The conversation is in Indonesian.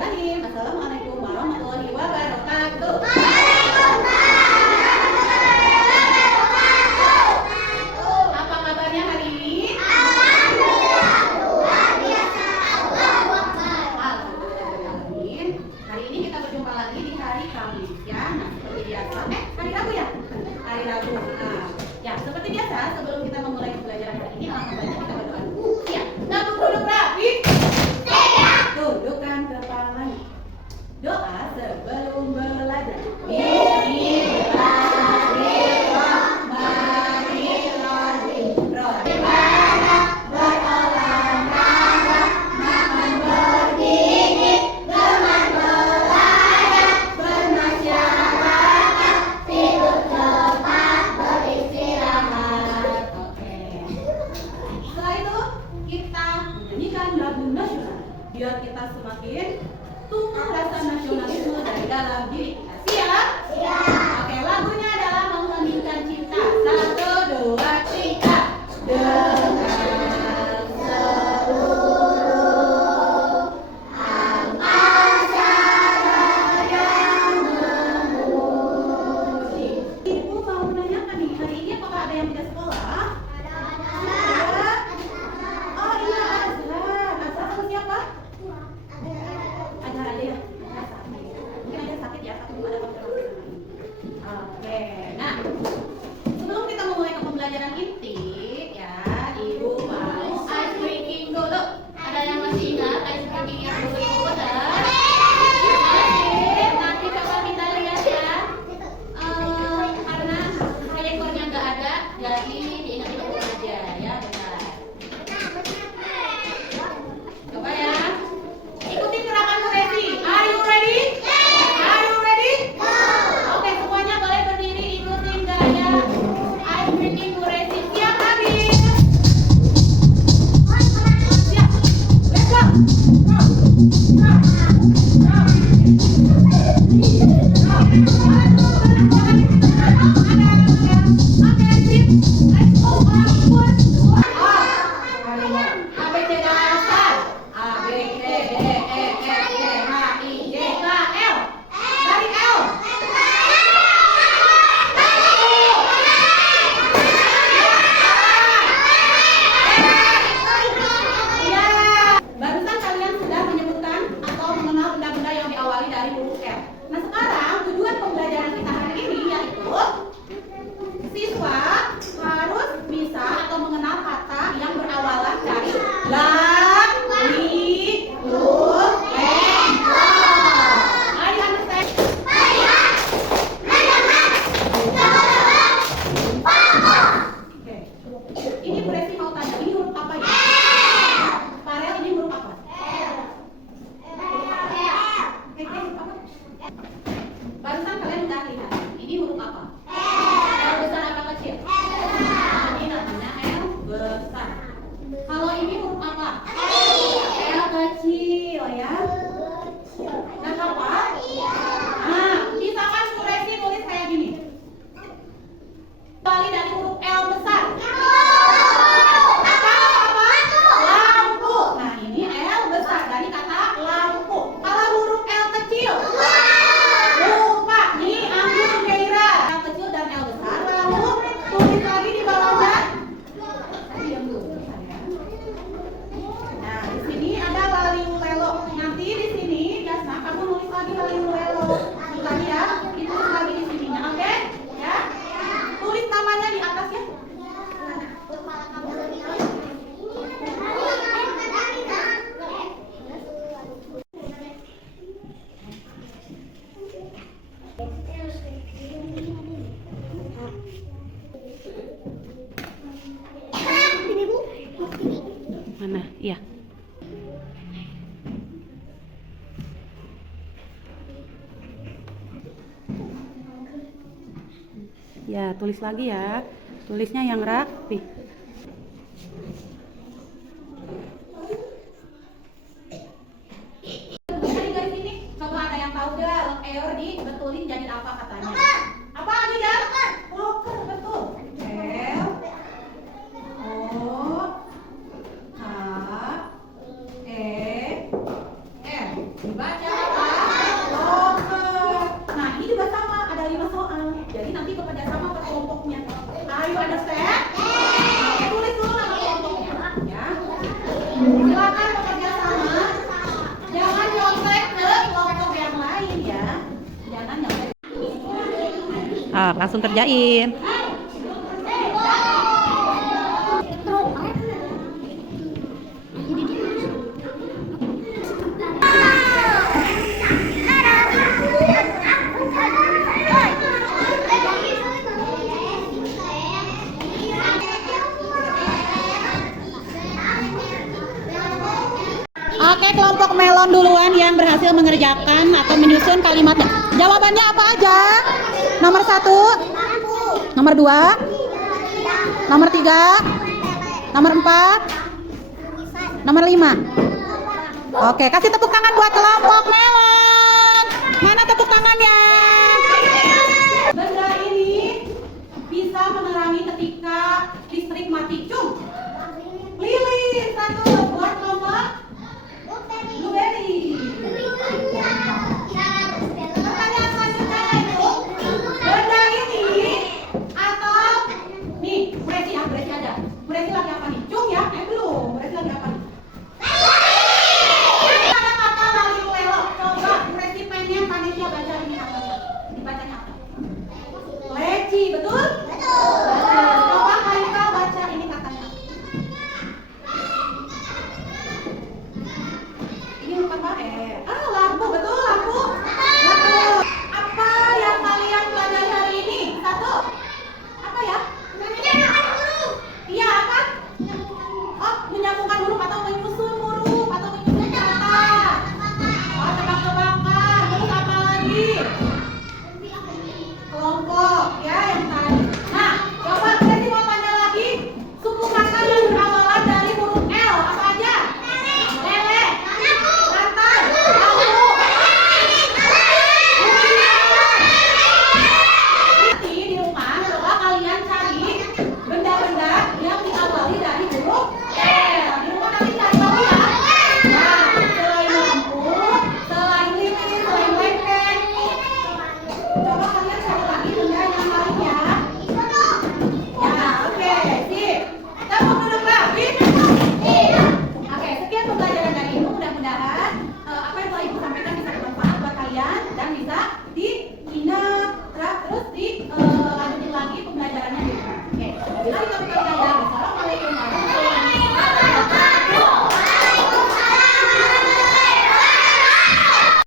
Bismillahirrahmanirrahim. Assalamualaikum warahmatullahi wabarakatuh. Apa kabarnya hari ini? Alhamdulillah. Hari ini kita berjumpa lagi di hari Kamis ya. Nah, seperti biasa. Hari Rabu ya? Hari Rabu. Ya, seperti biasa sebelum kita memulai pembelajaran hari ini, alangkah baiknya kita berdoa dulu. Ya, langsung duduk rapi. Tundukkan kepalanya. Doa sebelum belajar. Bismillahirrahmanirrahim. Bagaimana berolahraga, makan bergigit, teman belajar, bermasyarakat, tidur cepat, beristirahat. Oke. Setelah itu kita menyanyikan lagu nasional biar kita semakin tumbuh rasa nasionalisme dari dalam diri kita. Siap? Siap. Oke, lagunya adalah Mengheningkan Cinta. 1, 2, 3. Dengan seluruh angkasa yang memuji. Ibu mau menanyakan nih, hari ini apakah ada yang tidak sekolah? Ada. Oh iya, Azhar. Azhar sama siapa? Ada ya? Mungkin ada sakit ya, tapi ada kontrol. Oke, nah sebelum kita memulai ke pembelajaran inti ya, Ibu mau ice breaking dulu. Ada yang masih ingat ice breaking yang dulu Ibu benar? Masih? Nanti coba kita lihat ya. Karena proyektornya nggak ada, jadi diingat-ingat aja ya, benar. Coba ya. Ikuti gerakan Bu Resi. Are you ready? Are you ready? Oke, semuanya boleh berdiri ikutin gaya ice breaking Bu Resi. Siap, Adil? Siap. Let's go. Oke, sip. Let's go. A, B, C, D, dasar. A, B, C, D, E, F, G, H, I, J, K, L. Dari L. Ya, barusan kalian sudah menyebutkan atau mengenal benda-benda yang diawali dari huruf L. Nah, sekarang tujuan pembelajaran kita hari ini yaitu siswa harus bisa atau mengenal kata yang berawalan dari la, li, lu, le, lo. Are you understand? Oke. Ini Bu Resi mau tanya, ini huruf apa ya? Farel, ini huruf apa? Huruf apa? Barusan kalian udah lihat. Ini huruf apa? L besar apa kecil? Ini namanya L besar. Kalau ini huruf apa? L kecil ya. Nah, apa? Nah, bisa kan Bu Resi tulis kayak gini. Kali dari huruf L besar. Apa? Lampu. Nah, ini L besar dari kata lampu. Kalau huruf L kecil. Lupa, nih ambil Keira. L kecil dan L besar. Lalu tulis lagi di bawahnya. Diam dulu sayang. Nah, di sini ada laliulelo. Nanti di sini Yasna kamu nulis lagi laliulelo. Tadi ya, ditulis lagi di sininya, oke? Ya. Tulis namanya di atas ya. Mana? Iya. Ya, tulis lagi ya. Tulisnya yang rapi. Jadi dari sini, coba ada yang tahu gak Eor dibetulin jadi apa katanya? Apa lagi ya? Loker, betul. L O K E M. Dibaca kelompoknya. Ayo understand? Oke, tulis dulu nama kelompoknya. Ya. Silakan bekerja sama. Jangan nyontek ke kelompok yang lain ya. Jangan nyontek. Langsung kerjain. Oke, kelompok melon duluan yang berhasil mengerjakan atau menyusun kalimatnya. Jawabannya apa aja? Nomor 1, nomor 2, nomor 3, nomor 4, nomor 5. Oke, kasih tepuk tangan buat kelompok melon. Mana tepuk tangannya? Benda ini bisa menerangi ketika listrik mati. Cung. Lilin, 1 buat kelompok blueberry. Pertanyaan selanjutnya itu benda ini atau nih, Bresi ya, Bresi ada. Bresi lagi apa nih? Cung ya? Belum. Bresi lagi apa nih? Ada kata lalu lelok. Coba Bresi pengen Tanisha baca ini katanya. Dibacanya apa? Leci, betul? Betul. Coba Kalika baca ini katanya. Ini bukan Pak.